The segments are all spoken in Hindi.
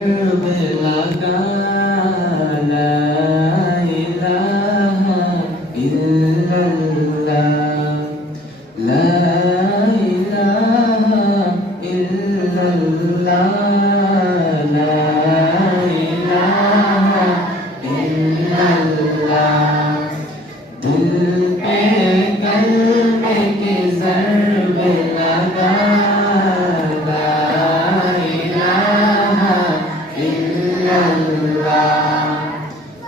लगा ला इलाहा इल्लल्लाह ला इलाहा इल्लल्लाह ला इलाहा इल्लल्लाह दिल पे कल्ब के ज़र्ब लगा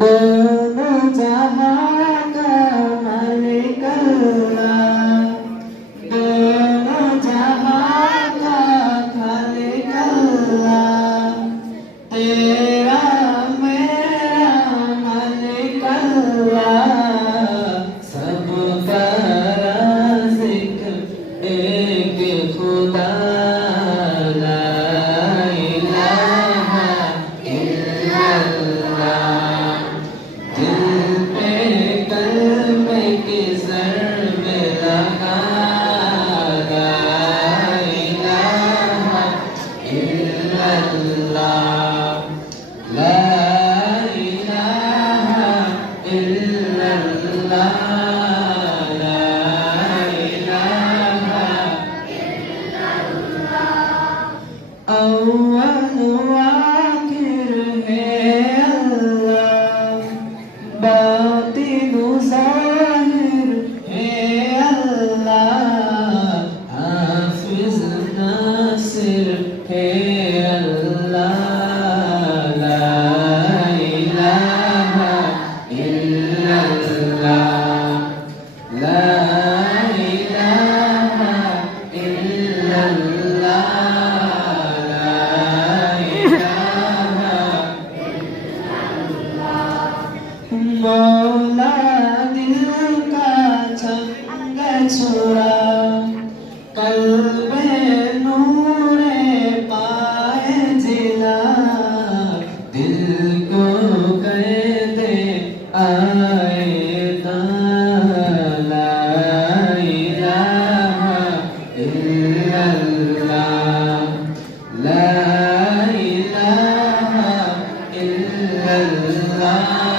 दोनों जहां का मालिक अल्लाह दोनों जहां का खालिक अल्लाह तेरा मेरा मालिक अल्लाह एक खुदा ला इलाहा इल्लल्लाह दिल पे कल्ब की ज़र्ब लगा ला इलाहा इल्लल्लाह ला इलाहा इल्लल्लाह अव्वल आखिर है अल्लाह बातिन ज़ाहिर है अल्लाह हाफिज़ नासिर है अल्लाह ला इलाहा इल्लल्लाह ला इलाहा इल्लल्लाह मौला दिल का छंग छुड़ा कल्बे नूरे पाए जिला दिल को कह दे आए ला इलाहा इल्लल्लाह ला इलाहा इल्लल्लाह